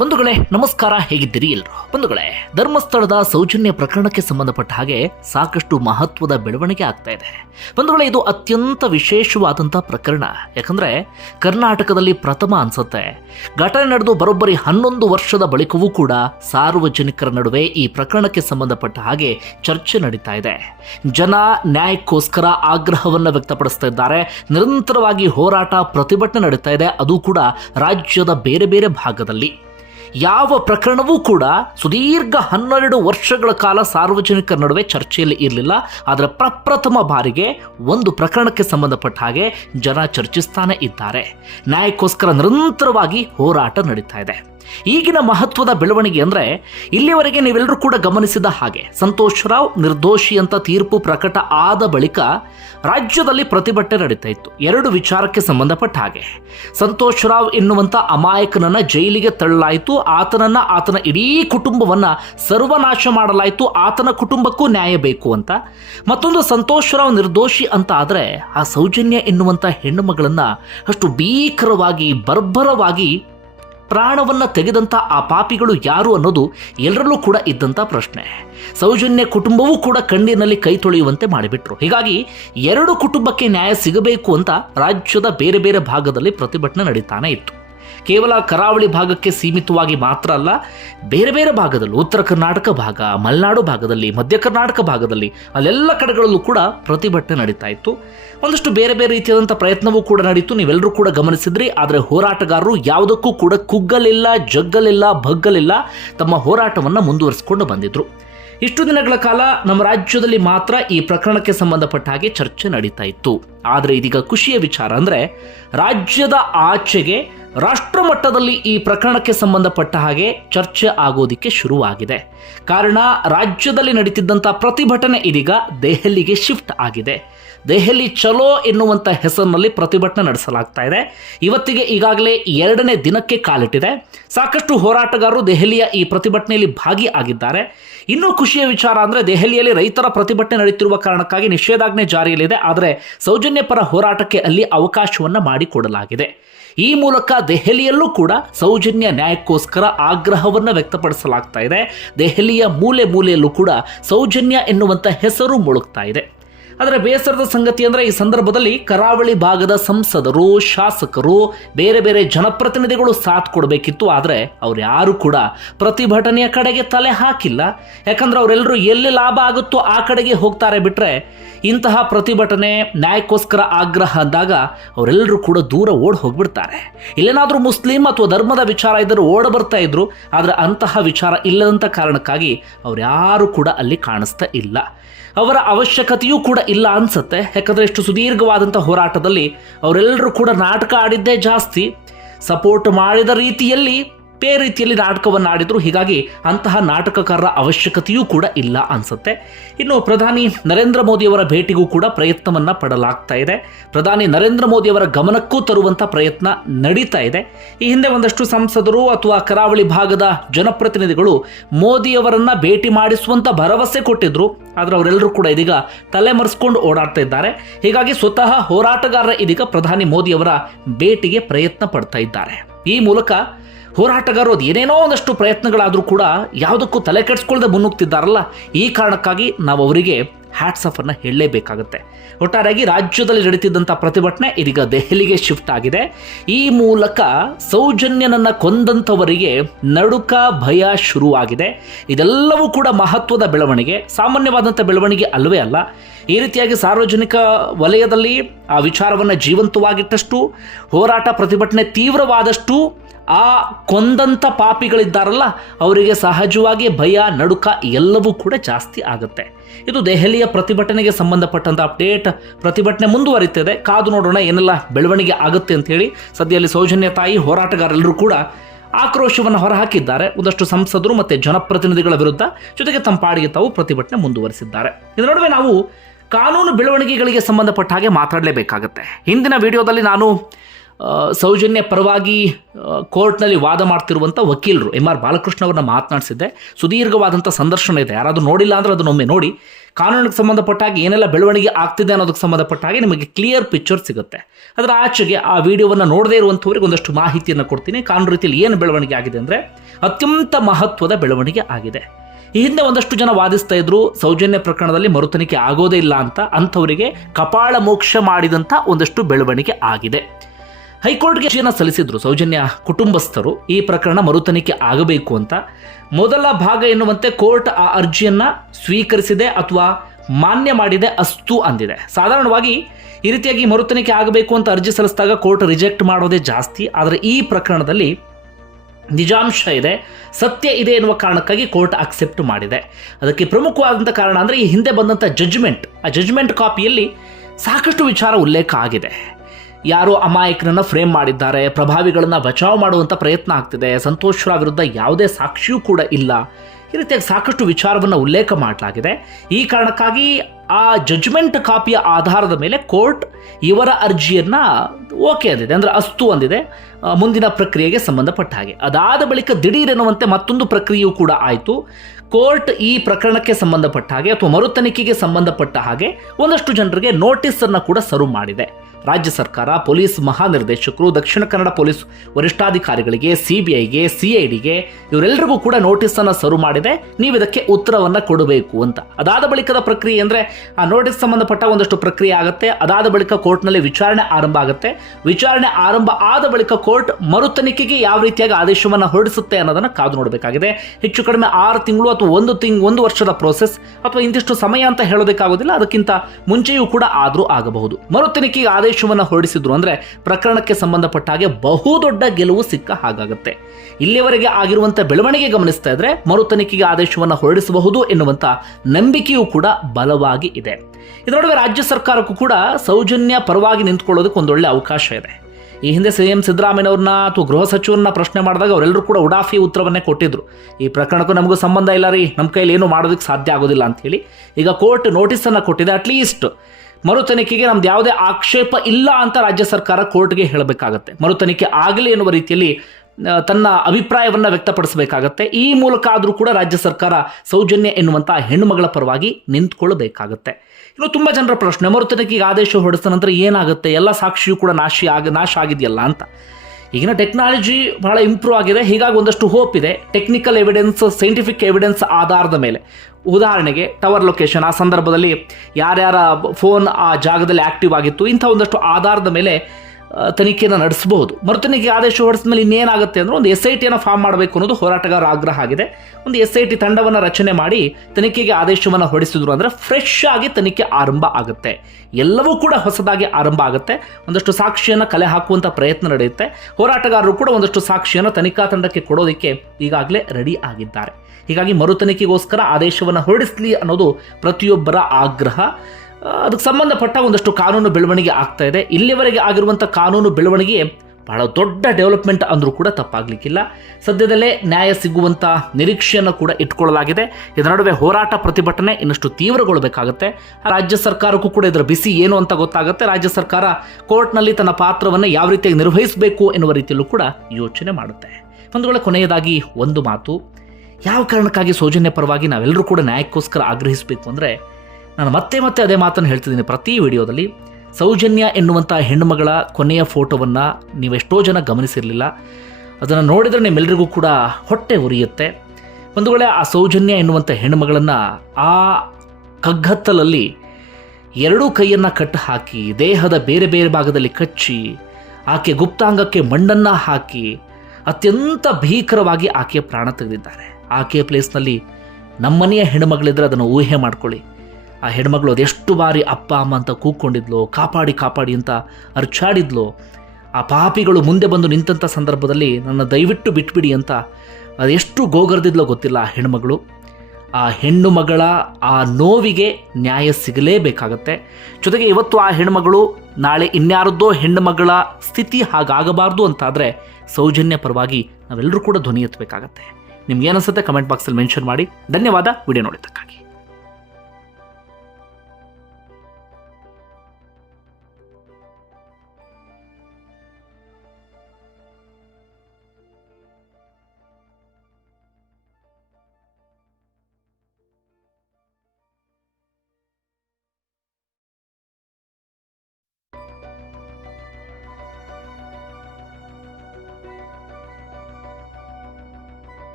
ಬಂಧುಗಳೇ, ನಮಸ್ಕಾರ, ಹೇಗಿದ್ದೀರಿ ಎಲ್ಲರೂ? ಬಂಧುಗಳೇ, ಧರ್ಮಸ್ಥಳದ ಸೌಜನ್ಯ ಪ್ರಕರಣಕ್ಕೆ ಸಂಬಂಧಪಟ್ಟ ಹಾಗೆ ಸಾಕಷ್ಟು ಮಹತ್ವದ ಬೆಳವಣಿಗೆ ಆಗ್ತಾ ಇದೆ. ಬಂಧುಗಳೇ, ಇದು ಅತ್ಯಂತ ವಿಶೇಷವಾದಂಥ ಪ್ರಕರಣ. ಯಾಕಂದ್ರೆ, ಕರ್ನಾಟಕದಲ್ಲಿ ಪ್ರಥಮ ಅನ್ಸುತ್ತೆ. ಘಟನೆ ನಡೆದು ಬರೋಬ್ಬರಿ ಹನ್ನೊಂದು ವರ್ಷದ ಬಳಿಕವೂ ಕೂಡ ಸಾರ್ವಜನಿಕರ ನಡುವೆ ಈ ಪ್ರಕರಣಕ್ಕೆ ಸಂಬಂಧಪಟ್ಟ ಹಾಗೆ ಚರ್ಚೆ ನಡೀತಾ ಇದೆ. ಜನ ನ್ಯಾಯಕ್ಕೋಸ್ಕರ ಆಗ್ರಹವನ್ನು ವ್ಯಕ್ತಪಡಿಸ್ತಾ ಇದ್ದಾರೆ. ನಿರಂತರವಾಗಿ ಹೋರಾಟ, ಪ್ರತಿಭಟನೆ ನಡೀತಾ ಇದೆ. ಅದು ಕೂಡ ರಾಜ್ಯದ ಬೇರೆ ಬೇರೆ ಭಾಗದಲ್ಲಿ. ಯಾವ ಪ್ರಕರಣವೂ ಕೂಡ ಸುದೀರ್ಘ ಹನ್ನೆರಡು ವರ್ಷಗಳ ಕಾಲ ಸಾರ್ವಜನಿಕರ ನಡುವೆ ಚರ್ಚೆಯಲ್ಲಿ ಇರಲಿಲ್ಲ. ಆದರೆ ಪ್ರಪ್ರಥಮ ಬಾರಿಗೆ ಒಂದು ಪ್ರಕರಣಕ್ಕೆ ಸಂಬಂಧಪಟ್ಟ ಹಾಗೆ ಜನ ಚರ್ಚಿಸ್ತಾನೆ ಇದ್ದಾರೆ. ನ್ಯಾಯಕ್ಕೋಸ್ಕರ ನಿರಂತರವಾಗಿ ಹೋರಾಟ ನಡೀತಾ ಇದೆ. ಈಗಿನ ಮಹತ್ವದ ಬೆಳವಣಿಗೆ ಅಂದರೆ ಇಲ್ಲಿವರೆಗೆ ನೀವೆಲ್ಲರೂ ಕೂಡ ಗಮನಿಸಿದ ಹಾಗೆ ಸಂತೋಷ್ ರಾವ್ ನಿರ್ದೋಷಿ ಅಂತ ತೀರ್ಪು ಪ್ರಕಟ ಆದ ಬಳಿಕ ರಾಜ್ಯದಲ್ಲಿ ಪ್ರತಿಭಟನೆ ನಡೀತಾ ಇತ್ತು. ಎರಡು ವಿಚಾರಕ್ಕೆ ಸಂಬಂಧಪಟ್ಟ ಹಾಗೆ. ಸಂತೋಷ್ ರಾವ್ ಎನ್ನುವಂಥ ಅಮಾಯಕನನ್ನ ಜೈಲಿಗೆ ತಳ್ಳಲಾಯಿತು. ಆತನನ್ನ ಆತನ ಇಡೀ ಕುಟುಂಬವನ್ನ ಸರ್ವನಾಶ ಮಾಡಲಾಯಿತು, ಆತನ ಕುಟುಂಬಕ್ಕೂ ನ್ಯಾಯ ಬೇಕು ಅಂತ. ಮತ್ತೊಂದು ಸಂತೋಷರಾವ್ ನಿರ್ದೋಷಿ ಅಂತ ಆದರೆ ಆ ಸೌಜನ್ಯ ಎನ್ನುವಂಥ ಹೆಣ್ಣು ಮಗಳನ್ನ ಅಷ್ಟು ಭೀಕರವಾಗಿ, ಬರ್ಬರವಾಗಿ ಪ್ರಾಣವನ್ನು ತೆಗೆದಂಥ ಆ ಪಾಪಿಗಳು ಯಾರು ಅನ್ನೋದು ಎಲ್ಲರಲ್ಲೂ ಕೂಡ ಇದ್ದಂಥ ಪ್ರಶ್ನೆ. ಸೌಜನ್ಯ ಕುಟುಂಬವೂ ಕೂಡ ಕಣ್ಣಿನಲ್ಲಿ ಕೈ ತೊಳೆಯುವಂತೆ ಮಾಡಿಬಿಟ್ರು. ಹೀಗಾಗಿ ಎರಡು ಕುಟುಂಬಕ್ಕೆ ನ್ಯಾಯ ಸಿಗಬೇಕು ಅಂತ ರಾಜ್ಯದ ಬೇರೆ ಬೇರೆ ಭಾಗದಲ್ಲಿ ಪ್ರತಿಭಟನೆ ನಡೀತಾನೆ ಇತ್ತು. ಕೇವಲ ಕರಾವಳಿ ಭಾಗಕ್ಕೆ ಸೀಮಿತವಾಗಿ ಮಾತ್ರ ಅಲ್ಲ, ಬೇರೆ ಬೇರೆ ಭಾಗದಲ್ಲೂ, ಉತ್ತರ ಕರ್ನಾಟಕ ಭಾಗ, ಮಲೆನಾಡು ಭಾಗದಲ್ಲಿ, ಮಧ್ಯ ಕರ್ನಾಟಕ ಭಾಗದಲ್ಲಿ, ಅಲ್ಲೆಲ್ಲ ಕಡೆಗಳಲ್ಲೂ ಕೂಡ ಪ್ರತಿಭಟನೆ ನಡೀತಾ ಇತ್ತು. ಒಂದಷ್ಟು ಬೇರೆ ಬೇರೆ ರೀತಿಯಾದಂಥ ಪ್ರಯತ್ನವೂ ಕೂಡ ನಡೀತು. ನೀವೆಲ್ಲರೂ ಕೂಡ ಗಮನಿಸಿದ್ರಿ, ಆದರೆ ಹೋರಾಟಗಾರರು ಯಾವುದಕ್ಕೂ ಕೂಡ ಕುಗ್ಗಲಿಲ್ಲ, ಜಗ್ಗಲಿಲ್ಲ, ಬಗ್ಗಲಿಲ್ಲ ತಮ್ಮ ಹೋರಾಟವನ್ನು ಮುಂದುವರಿಸಿಕೊಂಡು ಬಂದಿದ್ರು. ಇಷ್ಟು ದಿನಗಳ ಕಾಲ ನಮ್ಮ ರಾಜ್ಯದಲ್ಲಿ ಮಾತ್ರ ಈ ಪ್ರಕರಣಕ್ಕೆ ಸಂಬಂಧಪಟ್ಟ ಹಾಗೆ ಚರ್ಚೆ ನಡೀತಾ ಇತ್ತು. ಆದರೆ ಇದೀಗ ಖುಷಿಯ ವಿಚಾರ ಅಂದರೆ, ರಾಜ್ಯದ ಆಚೆಗೆ ರಾಷ್ಟ್ರ ಮಟ್ಟದಲ್ಲಿ ಈ ಪ್ರಕರಣಕ್ಕೆ ಸಂಬಂಧಪಟ್ಟ ಹಾಗೆ ಚರ್ಚೆ ಆಗೋದಿಕ್ಕೆ ಶುರುವಾಗಿದೆ. ಕಾರಣ, ರಾಜ್ಯದಲ್ಲಿ ನಡೀತಿದ್ದಂಥ ಪ್ರತಿಭಟನೆ ಇದೀಗ ದೆಹಲಿಗೆ ಶಿಫ್ಟ್ ಆಗಿದೆ. ದೆಹಲಿ ಚಲೋ ಎನ್ನುವಂಥ ಹೆಸರಿನಲ್ಲಿ ಪ್ರತಿಭಟನೆ ನಡೆಸಲಾಗ್ತಾ ಇದೆ. ಇವತ್ತಿಗೆ ಈಗಾಗಲೇ ಎರಡನೇ ದಿನಕ್ಕೆ ಕಾಲಿಟ್ಟಿದೆ. ಸಾಕಷ್ಟು ಹೋರಾಟಗಾರರು ದೆಹಲಿಯ ಈ ಪ್ರತಿಭಟನೆಯಲ್ಲಿ ಭಾಗಿಯಾಗಿದ್ದಾರೆ. ಇನ್ನೂ ಖುಷಿಯ ವಿಚಾರ ಅಂದರೆ ದೆಹಲಿಯಲ್ಲಿ ರೈತರ ಪ್ರತಿಭಟನೆ ನಡೆಯುತ್ತಿರುವ ಕಾರಣಕ್ಕಾಗಿ ನಿಷೇಧಾಜ್ಞೆ ಜಾರಿಯಲ್ಲಿದೆ. ಆದರೆ ಸೌಜನ್ಯ ಪರ ಹೋರಾಟಕ್ಕೆ ಅಲ್ಲಿ ಅವಕಾಶವನ್ನು ಮಾಡಿಕೊಡಲಾಗಿದೆ. ಈ ಮೂಲಕ ದೆಹಲಿಯಲ್ಲೂ ಕೂಡ ಸೌಜನ್ಯ ನ್ಯಾಯಕ್ಕೋಸ್ಕರ ಆಗ್ರಹವನ್ನು ವ್ಯಕ್ತಪಡಿಸಲಾಗ್ತಾ ಇದೆ. ದೆಹಲಿಯ ಮೂಲೆ ಮೂಲೆಯಲ್ಲೂ ಕೂಡ ಸೌಜನ್ಯ ಎನ್ನುವಂಥ ಹೆಸರು ಮುಳುಗ್ತಾ ಇದೆ. ಆದರೆ ಬೇಸರದ ಸಂಗತಿ ಅಂದರೆ ಈ ಸಂದರ್ಭದಲ್ಲಿ ಕರಾವಳಿ ಭಾಗದ ಸಂಸದರು, ಶಾಸಕರು, ಬೇರೆ ಬೇರೆ ಜನಪ್ರತಿನಿಧಿಗಳು ಸಾಥ್ ಕೊಡಬೇಕಿತ್ತು. ಆದರೆ ಅವ್ರು ಯಾರು ಕೂಡ ಪ್ರತಿಭಟನೆಯ ಕಡೆಗೆ ತಲೆ ಹಾಕಿಲ್ಲ. ಯಾಕಂದ್ರೆ ಅವರೆಲ್ಲರೂ ಎಲ್ಲಿ ಲಾಭ ಆಗುತ್ತೋ ಆ ಕಡೆಗೆ ಹೋಗ್ತಾರೆ ಬಿಟ್ಟರೆ ಇಂತಹ ಪ್ರತಿಭಟನೆ, ನ್ಯಾಯಕ್ಕೋಸ್ಕರ ಆಗ್ರಹ ಅಂದಾಗ ಅವರೆಲ್ಲರೂ ಕೂಡ ದೂರ ಓಡಿ ಹೋಗ್ಬಿಡ್ತಾರೆ. ಇಲ್ಲೇನಾದರೂ ಮುಸ್ಲಿಂ ಅಥವಾ ಧರ್ಮದ ವಿಚಾರ ಇದ್ದರೂ ಓಡ ಬರ್ತಾ ಇದ್ರು. ಆದರೆ ಅಂತಹ ವಿಚಾರ ಇಲ್ಲದಂಥ ಕಾರಣಕ್ಕಾಗಿ ಅವ್ರು ಯಾರು ಕೂಡ ಅಲ್ಲಿ ಕಾಣಿಸ್ತಾ ಇಲ್ಲ. ಅವರ ಅವಶ್ಯಕತೆಯೂ ಕೂಡ ಇಲ್ಲ ಅನ್ಸುತ್ತೆ. ಯಾಕಂದರೆ ಇಷ್ಟು ಸುದೀರ್ಘವಾದಂಥ ಹೋರಾಟದಲ್ಲಿ ಅವರೆಲ್ಲರೂ ಕೂಡ ನಾಟಕ ಆಡಿದ್ದೇ ಜಾಸ್ತಿ. ಸಪೋರ್ಟ್ ಮಾಡಿದ ರೀತಿಯಲ್ಲಿ ಪೇ ರೀತಿಯಲ್ಲಿ ನಾಟಕವನ್ನು ಆಡಿದ್ರು, ಹೀಗಾಗಿ ಅಂತಹ ನಾಟಕಕಾರರ ಅವಶ್ಯಕತೆಯೂ ಕೂಡ ಇಲ್ಲ ಅನಿಸುತ್ತೆ. ಇನ್ನು ಪ್ರಧಾನಿ ನರೇಂದ್ರ ಮೋದಿಯವರ ಭೇಟಿಗೂ ಕೂಡ ಪ್ರಯತ್ನವನ್ನು ಪಡಲಾಗ್ತಾ ಇದೆ. ಪ್ರಧಾನಿ ನರೇಂದ್ರ ಮೋದಿಯವರ ಗಮನಕ್ಕೂ ತರುವಂಥ ಪ್ರಯತ್ನ ನಡೀತಾ ಇದೆ. ಈ ಹಿಂದೆ ಒಂದಷ್ಟು ಸಂಸದರು ಅಥವಾ ಕರಾವಳಿ ಭಾಗದ ಜನಪ್ರತಿನಿಧಿಗಳು ಮೋದಿಯವರನ್ನು ಭೇಟಿ ಮಾಡಿಸುವಂಥ ಭರವಸೆ ಕೊಟ್ಟಿದ್ರು. ಆದರೆ ಅವರೆಲ್ಲರೂ ಕೂಡ ಇದೀಗ ತಲೆಮರೆಸ್ಕೊಂಡು ಓಡಾಡ್ತಾ ಇದ್ದಾರೆ. ಹೀಗಾಗಿ ಸ್ವತಃ ಹೋರಾಟಗಾರರ ಇದೀಗ ಪ್ರಧಾನಿ ಮೋದಿಯವರ ಭೇಟಿಗೆ ಪ್ರಯತ್ನ ಪಡ್ತಾ ಇದ್ದಾರೆ. ಈ ಮೂಲಕ ಹೋರಾಟಗಾರರು ಅದು ಏನೇನೋ ಒಂದಷ್ಟು ಪ್ರಯತ್ನಗಳಾದರೂ ಕೂಡ ಯಾವುದಕ್ಕೂ ತಲೆ ಕೆಡಿಸ್ಕೊಳ್ಳದೆ ಮುನ್ನುಗ್ತಿದ್ದಾರಲ್ಲ, ಈ ಕಾರಣಕ್ಕಾಗಿ ನಾವು ಅವರಿಗೆ ಹ್ಯಾಟ್ಸ್ ಆಫ್ ಅನ್ನು ಹೇಳಲೇಬೇಕಾಗುತ್ತೆ. ಒಟ್ಟಾರೆಯಾಗಿ ರಾಜ್ಯದಲ್ಲಿ ನಡೀತಿದ್ದಂಥ ಪ್ರತಿಭಟನೆ ಇದೀಗ ದೆಹಲಿಗೆ ಶಿಫ್ಟ್ ಆಗಿದೆ. ಈ ಮೂಲಕ ಸೌಜನ್ಯನನ್ನು ಕೊಂದಂಥವರಿಗೆ ನಡುಕ ಭಯ ಶುರುವಾಗಿದೆ. ಇದೆಲ್ಲವೂ ಕೂಡ ಮಹತ್ವದ ಬೆಳವಣಿಗೆ ಸಾಮಾನ್ಯವಾದಂಥ ಬೆಳವಣಿಗೆ ಅಲ್ಲವೇ ಅಲ್ಲ. ಈ ರೀತಿಯಾಗಿ ಸಾರ್ವಜನಿಕ ವಲಯದಲ್ಲಿ ಆ ವಿಚಾರವನ್ನು ಜೀವಂತವಾಗಿಟ್ಟಷ್ಟು, ಹೋರಾಟ ಪ್ರತಿಭಟನೆ ತೀವ್ರವಾದಷ್ಟು ಆ ಕೊಂದಂಥ ಪಾಪಿಗಳಿದ್ದಾರಲ್ಲ, ಅವರಿಗೆ ಸಹಜವಾಗಿ ಭಯ, ನಡುಕ ಎಲ್ಲವೂ ಕೂಡ ಜಾಸ್ತಿ ಆಗುತ್ತೆ. ಇದು ದೆಹಲಿಯ ಪ್ರತಿಭಟನೆಗೆ ಸಂಬಂಧಪಟ್ಟಂಥ ಅಪ್ಡೇಟ್. ಪ್ರತಿಭಟನೆ ಮುಂದುವರಿತದೆ. ಕಾದು ನೋಡೋಣ ಏನೆಲ್ಲ ಬೆಳವಣಿಗೆ ಆಗುತ್ತೆ ಅಂತೇಳಿ ಸದ್ಯದಲ್ಲಿ ಸೌಜನ್ಯ ತಾಯಿ ಹೋರಾಟಗಾರರೆಲ್ಲರೂ ಕೂಡ ಆಕ್ರೋಶವನ್ನು ಹೊರಹಾಕಿದ್ದಾರೆ. ಒಂದಷ್ಟು ಸಂಸದರು ಮತ್ತು ಜನಪ್ರತಿನಿಧಿಗಳ ವಿರುದ್ಧ ಜೊತೆಗೆ ತಮ್ಮ ಪಾಡಿಗೆ ತಾವು ಪ್ರತಿಭಟನೆ ಮುಂದುವರಿಸಿದ್ದಾರೆ. ಇದರ ನಡುವೆ ನಾವು ಕಾನೂನು ಬೆಳವಣಿಗೆಗಳಿಗೆ ಸಂಬಂಧಪಟ್ಟ ಹಾಗೆ ಮಾತಾಡಲೇಬೇಕಾಗತ್ತೆ. ಹಿಂದಿನ ವಿಡಿಯೋದಲ್ಲಿ ನಾನು ಸೌಜನ್ಯ ಪರವಾಗಿ ಕೋರ್ಟ್ನಲ್ಲಿ ವಾದ ಮಾಡ್ತಿರುವಂಥ ವಕೀಲರು, ಎಂ ಆರ್ ಬಾಲಕೃಷ್ಣ ಅವರನ್ನ ಮಾತನಾಡಿಸಿದ್ದೆ. ಸುದೀರ್ಘವಾದಂಥ ಸಂದರ್ಶನ ಇದೆ. ಯಾರಾದರೂ ನೋಡಿಲ್ಲ ಅಂದರೆ ಅದನ್ನೊಮ್ಮೆ ನೋಡಿ. ಕಾನೂನಿಗೆ ಸಂಬಂಧಪಟ್ಟ ಹಾಗೆ ಏನೆಲ್ಲ ಬೆಳವಣಿಗೆ ಆಗ್ತಿದೆ ಅನ್ನೋದಕ್ಕೆ ಸಂಬಂಧಪಟ್ಟ ಹಾಗೆ ನಿಮಗೆ ಕ್ಲಿಯರ್ ಪಿಕ್ಚರ್ ಸಿಗುತ್ತೆ. ಅದರ ಆಚೆಗೆ ಆ ವಿಡಿಯೋವನ್ನು ನೋಡದೇ ಇರುವಂಥವ್ರಿಗೆ ಒಂದಷ್ಟು ಮಾಹಿತಿಯನ್ನು ಕೊಡ್ತೀನಿ. ಕಾನೂನು ರೀತಿಯಲ್ಲಿ ಏನು ಬೆಳವಣಿಗೆ ಆಗಿದೆ ಅಂದರೆ ಅತ್ಯಂತ ಮಹತ್ವದ ಬೆಳವಣಿಗೆ ಆಗಿದೆ. ಈ ಹಿಂದೆ ಒಂದಷ್ಟು ಜನ ವಾದಿಸ್ತಾ ಇದ್ರು, ಸೌಜನ್ಯ ಪ್ರಕರಣದಲ್ಲಿ ಮರುತನಿಕೆ ಆಗೋದೇ ಇಲ್ಲ ಅಂತ. ಅಂಥವರಿಗೆ ಕಪಾಳ ಮೋಕ್ಷ ಮಾಡಿದಂಥ ಒಂದಷ್ಟು ಬೆಳವಣಿಗೆ ಆಗಿದೆ. ಹೈಕೋರ್ಟ್ಗೆ ಅರ್ಜಿಯನ್ನು ಸಲ್ಲಿಸಿದ್ರು ಸೌಜನ್ಯ ಕುಟುಂಬಸ್ಥರು. ಈ ಪ್ರಕರಣ ಮರುತನಿಕೆ ಆಗಬೇಕು ಅಂತ. ಮೊದಲ ಭಾಗ ಎನ್ನುವಂತೆ ಕೋರ್ಟ್ ಆ ಅರ್ಜಿಯನ್ನ ಸ್ವೀಕರಿಸಿದೆ ಅಥವಾ ಮಾನ್ಯ ಮಾಡಿದೆ ಅಸ್ತು ಅಂದಿದೆ. ಸಾಧಾರಣವಾಗಿ ಈ ರೀತಿಯಾಗಿ ಮರುತನಿಕೆ ಆಗಬೇಕು ಅಂತ ಅರ್ಜಿ ಸಲ್ಲಿಸಿದಾಗ ಕೋರ್ಟ್ ರಿಜೆಕ್ಟ್ ಮಾಡೋದೇ ಜಾಸ್ತಿ. ಆದರೆ ಈ ಪ್ರಕರಣದಲ್ಲಿ ನಿಜಾಂಶ ಇದೆ, ಸತ್ಯ ಇದೆ ಎನ್ನುವ ಕಾರಣಕ್ಕಾಗಿ ಕೋರ್ಟ್ ಅಕ್ಸೆಪ್ಟ್ ಮಾಡಿದೆ. ಅದಕ್ಕೆ ಪ್ರಮುಖವಾದಂಥ ಕಾರಣ ಅಂದರೆ ಈ ಹಿಂದೆ ಬಂದಂಥ ಜಜ್ಮೆಂಟ್. ಆ ಜಜ್ಮೆಂಟ್ ಕಾಪಿಯಲ್ಲಿ ಸಾಕಷ್ಟು ವಿಚಾರ ಉಲ್ಲೇಖ ಆಗಿದೆ. ಯಾರೋ ಅಮಾಯಕನನ್ನು ಫ್ರೇಮ್ ಮಾಡಿದ್ದಾರೆ, ಪ್ರಭಾವಿಗಳನ್ನು ಬಚಾವ್ ಮಾಡುವಂಥ ಪ್ರಯತ್ನ ಆಗ್ತಿದೆ, ಸಂತೋಷ್ ರಾವ್ ವಿರುದ್ಧ ಯಾವುದೇ ಸಾಕ್ಷಿಯೂ ಕೂಡ ಇಲ್ಲ. ಈ ರೀತಿಯಾಗಿ ಸಾಕಷ್ಟು ವಿಚಾರವನ್ನು ಉಲ್ಲೇಖ ಮಾಡಲಾಗಿದೆ. ಈ ಕಾರಣಕ್ಕಾಗಿ ಆ ಜಜ್ಮೆಂಟ್ ಕಾಪಿಯ ಆಧಾರದ ಮೇಲೆ ಕೋರ್ಟ್ ಇವರ ಅರ್ಜಿಯನ್ನು ಓಕೆ ಅಂದಿದೆ, ಅಂದರೆ ಅಸ್ತು ಅಂದಿದೆ ಮುಂದಿನ ಪ್ರಕ್ರಿಯೆಗೆ ಸಂಬಂಧಪಟ್ಟ ಹಾಗೆ. ಅದಾದ ಬಳಿಕ ದಿಢೀರ್ ಎನ್ನುವಂತೆ ಮತ್ತೊಂದು ಪ್ರಕ್ರಿಯೆಯೂ ಕೂಡ ಆಯಿತು. ಕೋರ್ಟ್ ಈ ಪ್ರಕರಣಕ್ಕೆ ಸಂಬಂಧಪಟ್ಟ ಹಾಗೆ ಅಥವಾ ಮರುತನಿಖೆಗೆ ಸಂಬಂಧಪಟ್ಟ ಹಾಗೆ ಒಂದಷ್ಟು ಜನರಿಗೆ ನೋಟಿಸ್ ಅನ್ನು ಕೂಡ ಸರ್ವ್ ಮಾಡಿದೆ. ರಾಜ್ಯ ಸರ್ಕಾರ, ಪೊಲೀಸ್ ಮಹಾನಿರ್ದೇಶಕರು, ದಕ್ಷಿಣ ಕನ್ನಡ ಪೊಲೀಸ್ ವರಿಷ್ಠಾಧಿಕಾರಿಗಳಿಗೆ, ಸಿಬಿಐಗೆ, ಸಿಐಡಿಗೆ ಇವರೆಲ್ಲರಿಗೂ ಕೂಡ ನೋಟಿಸ್ ಅನ್ನು ಸರ್ವ್ ಮಾಡಿದೆ. ನೀವು ಇದಕ್ಕೆ ಉತ್ತರವನ್ನ ಕೊಡಬೇಕು ಅಂತ. ಅದಾದ ಬಳಿಕದ ಪ್ರಕ್ರಿಯೆ ಅಂದ್ರೆ ಆ ನೋಟಿಸ್ ಸಂಬಂಧಪಟ್ಟ ಒಂದಷ್ಟು ಪ್ರಕ್ರಿಯೆ ಆಗುತ್ತೆ. ಅದಾದ ಬಳಿಕ ಕೋರ್ಟ್ನಲ್ಲಿ ವಿಚಾರಣೆ ಆರಂಭ ಆಗುತ್ತೆ. ವಿಚಾರಣೆ ಆರಂಭ ಆದ ಬಳಿಕ ಕೋರ್ಟ್ ಮರು ತನಿಖೆಗೆ ಯಾವ ರೀತಿಯಾಗಿ ಆದೇಶವನ್ನು ಹೊರಡಿಸುತ್ತೆ ಅನ್ನೋದನ್ನ ಕಾದು ನೋಡಬೇಕಾಗಿದೆ. ಹೆಚ್ಚು ಕಡಿಮೆ ಆರು ತಿಂಗಳು ಅಥವಾ ಒಂದು ತಿಂಗ್, ಒಂದು ವರ್ಷದ ಪ್ರೋಸೆಸ್ ಅಥವಾ ಇಂತಿಷ್ಟು ಸಮಯ ಅಂತ ಹೇಳೋದಕ್ಕಾಗೋದಿಲ್ಲ. ಅದಕ್ಕಿಂತ ಮುಂಚೆಯೂ ಕೂಡ ಆದರೂ ಆಗಬಹುದು. ಮರು ತನಿಖೆಗೆ ಆದೇಶವನ್ನು ಹೊರಡಿಸಿದ್ರು ಅಂದರೆ ಪ್ರಕರಣಕ್ಕೆ ಸಂಬಂಧಪಟ್ಟ ಹಾಗೆ ಬಹುದೊಡ್ಡ ಗೆಲುವು ಸಿಕ್ಕ ಹಾಗಾಗುತ್ತೆ. ಇಲ್ಲಿಯವರೆಗೆ ಆಗಿರುವಂಥ ಬೆಳವಣಿಗೆ ಗಮನಿಸ್ತಾ ಇದ್ರೆ ಮರು ತನಿಖೆಗೆ ಆದೇಶವನ್ನು ಹೊರಡಿಸಬಹುದು ಎನ್ನುವಂಥ ನಂಬಿಕೆಯೂ ಕೂಡ ಬಲವಾಗಿ ಇದೆ. ಇದರ ನಡುವೆ ರಾಜ್ಯ ಸರ್ಕಾರಕ್ಕೂ ಕೂಡ ಸೌಜನ್ಯ ಪರವಾಗಿ ನಿಂತ್ಕೊಳ್ಳೋದಕ್ಕೆ ಒಂದೊಳ್ಳೆ ಅವಕಾಶ ಇದೆ. ಈ ಹಿಂದೆ ಸಿ ಎಂ ಸಿದ್ದರಾಮಯ್ಯವ್ರನ್ನ ಅಥವಾ ಗೃಹ ಸಚಿವರನ್ನ ಪ್ರಶ್ನೆ ಮಾಡಿದಾಗ ಅವರೆಲ್ಲರೂ ಕೂಡ ಉಡಾಫಿ ಉತ್ತರವನ್ನೇ ಕೊಟ್ಟಿದ್ರು. ಈ ಪ್ರಕರಣಕ್ಕೂ ನಮಗೂ ಸಂಬಂಧ ಇಲ್ಲ ರೀ ನಮ್ಮ ಕೈಯಲ್ಲಿ ಏನು ಮಾಡೋದಕ್ಕೆ ಸಾಧ್ಯ ಆಗೋದಿಲ್ಲ ಅಂತ ಹೇಳಿ. ಈಗ ಕೋರ್ಟ್ ನೋಟಿಸನ್ನು ಕೊಟ್ಟಿದೆ ಅಟ್ಲೀಸ್ಟ್ ಮರು ತನಿಖೆಗೆ ನಮ್ದು ಯಾವುದೇ ಆಕ್ಷೇಪ ಇಲ್ಲ ಅಂತ ರಾಜ್ಯ ಸರ್ಕಾರ ಕೋರ್ಟ್ಗೆ ಹೇಳಬೇಕಾಗತ್ತೆ. ಮರು ತನಿಖೆ ಆಗಲಿ ಎನ್ನುವ ರೀತಿಯಲ್ಲಿ ತನ್ನ ಅಭಿಪ್ರಾಯವನ್ನು ವ್ಯಕ್ತಪಡಿಸಬೇಕಾಗತ್ತೆ. ಈ ಮೂಲಕ ಆದರೂ ಕೂಡ ರಾಜ್ಯ ಸರ್ಕಾರ ಸೌಜನ್ಯ ಎನ್ನುವಂಥ ಹೆಣ್ಣುಮಗಳ ಪರವಾಗಿ ನಿಂತ್ಕೊಳ್ಳಬೇಕಾಗತ್ತೆ. ಇನ್ನು ತುಂಬ ಜನರ ಪ್ರಶ್ನೆ ಮರು ತನಿಖೆಗೆ ಆದೇಶ ಹೊರಡಿಸಿದ ನಂತರ ಏನಾಗುತ್ತೆ? ಎಲ್ಲ ಸಾಕ್ಷಿಯೂ ಕೂಡ ನಾಶಿ ಆಗ, ನಾಶ ಆಗಿದೆಯಲ್ಲ ಅಂತ. ಈಗಿನ ಟೆಕ್ನಾಲಜಿ ಬಹಳ ಇಂಪ್ರೂವ್ ಆಗಿದೆ. ಹೀಗಾಗಿ ಒಂದಷ್ಟು ಹೋಪ್ ಇದೆ. ಟೆಕ್ನಿಕಲ್ ಎವಿಡೆನ್ಸ್ ಸೈಂಟಿಫಿಕ್ ಎವಿಡೆನ್ಸ್ ಆಧಾರದ ಮೇಲೆ. ಉದಾಹರಣೆಗೆ ಟವರ್ ಲೊಕೇಶನ್ ಆ ಸಂದರ್ಭದಲ್ಲಿ ಯಾರ್ಯಾರ ಫೋನ್ ಆ ಜಾಗದಲ್ಲಿ ಆಕ್ಟಿವ್ ಆಗಿತ್ತು, ಇಂಥ ಒಂದಷ್ಟು ಆಧಾರದ ಮೇಲೆ ತನಿಖೆಯನ್ನು ನಡೆಸಬಹುದು. ಮರು ತನಿಖೆ ಆದೇಶ ಹೊರಡಿಸಿದ ಮೇಲೆ ಇನ್ನೇನಾಗುತ್ತೆ ಅಂದ್ರೆ ಒಂದು ಎಸ್ ಐ ಟಿಯನ್ನು ಫಾರ್ಮ್ ಮಾಡಬೇಕು ಅನ್ನೋದು ಹೋರಾಟಗಾರ ಆಗ್ರಹ ಆಗಿದೆ. ಒಂದು ಎಸ್ ಐ ಟಿ ತಂಡವನ್ನು ರಚನೆ ಮಾಡಿ ತನಿಖೆಗೆ ಆದೇಶವನ್ನು ಹೊರಡಿಸಿದ್ರು ಅಂದರೆ ಫ್ರೆಶ್ ಆಗಿ ತನಿಖೆ ಆರಂಭ ಆಗುತ್ತೆ. ಎಲ್ಲವೂ ಕೂಡ ಹೊಸದಾಗಿ ಆರಂಭ ಆಗುತ್ತೆ. ಒಂದಷ್ಟು ಸಾಕ್ಷಿಯನ್ನು ಕಲೆ ಹಾಕುವಂಥ ಪ್ರಯತ್ನ ನಡೆಯುತ್ತೆ. ಹೋರಾಟಗಾರರು ಕೂಡ ಒಂದಷ್ಟು ಸಾಕ್ಷಿಯನ್ನು ತನಿಖಾ ತಂಡಕ್ಕೆ ಕೊಡೋದಕ್ಕೆ ಈಗಾಗಲೇ ರೆಡಿ ಆಗಿದ್ದಾರೆ. ಹೀಗಾಗಿ ಮರು ತನಿಖೆಗೋಸ್ಕರ ಆದೇಶವನ್ನು ಹೊರಡಿಸಲಿ ಅನ್ನೋದು ಪ್ರತಿಯೊಬ್ಬರ ಆಗ್ರಹ. ಅದಕ್ಕೆ ಸಂಬಂಧಪಟ್ಟ ಒಂದಷ್ಟು ಕಾನೂನು ಬೆಳವಣಿಗೆ ಆಗ್ತಾ ಇದೆ. ಇಲ್ಲಿವರೆಗೆ ಆಗಿರುವಂಥ ಕಾನೂನು ಬೆಳವಣಿಗೆ ಬಹಳ ದೊಡ್ಡ ಡೆವಲಪ್ಮೆಂಟ್ ಅಂದರೂ ಕೂಡ ತಪ್ಪಾಗಲಿಕ್ಕಿಲ್ಲ. ಸದ್ಯದಲ್ಲೇ ನ್ಯಾಯ ಸಿಗುವಂಥ ನಿರೀಕ್ಷೆಯನ್ನು ಕೂಡ ಇಟ್ಕೊಳ್ಳಲಾಗಿದೆ. ಇದರ ನಡುವೆ ಹೋರಾಟ ಪ್ರತಿಭಟನೆ ಇನ್ನಷ್ಟು ತೀವ್ರಗೊಳ್ಳಬೇಕಾಗುತ್ತೆ ರಾಜ್ಯ ಸರ್ಕಾರಕ್ಕೂ ಕೂಡ ಇದರ ಬಿಸಿ ಏನು ಅಂತ ಗೊತ್ತಾಗುತ್ತೆ. ರಾಜ್ಯ ಸರ್ಕಾರ ಕೋರ್ಟ್ನಲ್ಲಿ ತನ್ನ ಪಾತ್ರವನ್ನು ಯಾವ ರೀತಿಯಾಗಿ ನಿರ್ವಹಿಸಬೇಕು ಎನ್ನುವ ರೀತಿಯಲ್ಲೂ ಕೂಡ ಯೋಚನೆ ಮಾಡುತ್ತೆ. ಒಂದು ವೇಳೆ ಕೊನೆಯದಾಗಿ ಒಂದು ಮಾತು. ಯಾವ ಕಾರಣಕ್ಕಾಗಿ ಸೌಜನ್ಯ ಪರವಾಗಿ ನಾವೆಲ್ಲರೂ ಕೂಡ ನ್ಯಾಯಕ್ಕೋಸ್ಕರ ಆಗ್ರಹಿಸಬೇಕು ಅಂದರೆ ನಾನು ಮತ್ತೆ ಮತ್ತೆ ಅದೇ ಮಾತನ್ನು ಹೇಳ್ತಿದ್ದೀನಿ. ಪ್ರತಿ ವಿಡಿಯೋದಲ್ಲಿ ಸೌಜನ್ಯ ಎನ್ನುವಂಥ ಹೆಣ್ಣುಮಗಳ ಕೊನೆಯ ಫೋಟೋವನ್ನು ನೀವೆಷ್ಟೋ ಜನ ಗಮನಿಸಿರಲಿಲ್ಲ. ಅದನ್ನು ನೋಡಿದರೆ ನಿಮ್ಮೆಲ್ಲರಿಗೂ ಕೂಡ ಹೊಟ್ಟೆ ಉರಿಯುತ್ತೆ. ಒಂದು ವೇಳೆ ಆ ಸೌಜನ್ಯ ಎನ್ನುವಂಥ ಹೆಣ್ಣುಮಗಳನ್ನು ಆ ಕಗ್ಗತ್ತಲಲ್ಲಿ ಎರಡೂ ಕೈಯನ್ನು ಕಟ್ಟು ಹಾಕಿ, ದೇಹದ ಬೇರೆ ಬೇರೆ ಭಾಗದಲ್ಲಿ ಕಚ್ಚಿ, ಆಕೆ ಗುಪ್ತಾಂಗಕ್ಕೆ ಮಣ್ಣನ್ನು ಹಾಕಿ ಅತ್ಯಂತ ಭೀಕರವಾಗಿ ಆಕೆಯ ಪ್ರಾಣ ತೆಗೆದಿದ್ದಾರೆ. ಆಕೆಯ ಪ್ಲೇಸ್ನಲ್ಲಿ ನಮ್ಮನೆಯ ಹೆಣ್ಣುಮಗಳಿದ್ರೆ ಅದನ್ನು ಊಹೆ ಮಾಡ್ಕೊಳ್ಳಿ. ಆ ಹೆಣ್ಮಗಳು ಅದೆಷ್ಟು ಬಾರಿ ಅಪ್ಪ, ಅಮ್ಮ ಅಂತ ಕೂಕ್ಕೊಂಡಿದ್ಲೋ ಕಾಪಾಡಿ ಕಾಪಾಡಿ ಅಂತ ಅರ್ಚಾಡಿದ್ಲು, ಆ ಪಾಪಿಗಳು ಮುಂದೆ ಬಂದು ನಿಂತಂಥ ಸಂದರ್ಭದಲ್ಲಿ ನನ್ನ ದಯವಿಟ್ಟು ಬಿಟ್ಬಿಡಿ ಅಂತ ಅದೆಷ್ಟು ಗೋಗರ್ದಿದ್ಲೋ ಗೊತ್ತಿಲ್ಲ ಆ ಹೆಣ್ಮಗಳು. ಆ ಹೆಣ್ಣು ಮಗಳ ಆ ನೋವಿಗೆ ನ್ಯಾಯ ಸಿಗಲೇಬೇಕಾಗತ್ತೆ. ಜೊತೆಗೆ ಇವತ್ತು ಆ ಹೆಣ್ಮಗಳು ನಾಳೆ ಇನ್ಯಾರದ್ದೋ ಹೆಣ್ಣು ಮಗಳ ಸ್ಥಿತಿ ಹಾಗಾಗಬಾರ್ದು ಅಂತಾದರೆ ಸೌಜನ್ಯ ಪರವಾಗಿ ನಾವೆಲ್ಲರೂ ಕೂಡ ಧ್ವನಿ ಎತ್ತಬೇಕಾಗತ್ತೆ. ನಿಮ್ಗೆ ಏನನ್ಸುತ್ತೆ ಕಮೆಂಟ್ ಬಾಕ್ಸಲ್ಲಿ ಮೆನ್ಷನ್ ಮಾಡಿ. ಧನ್ಯವಾದ. ವಿಡಿಯೋ ನೋಡಿದ್ದಕ್ಕಾಗಿ.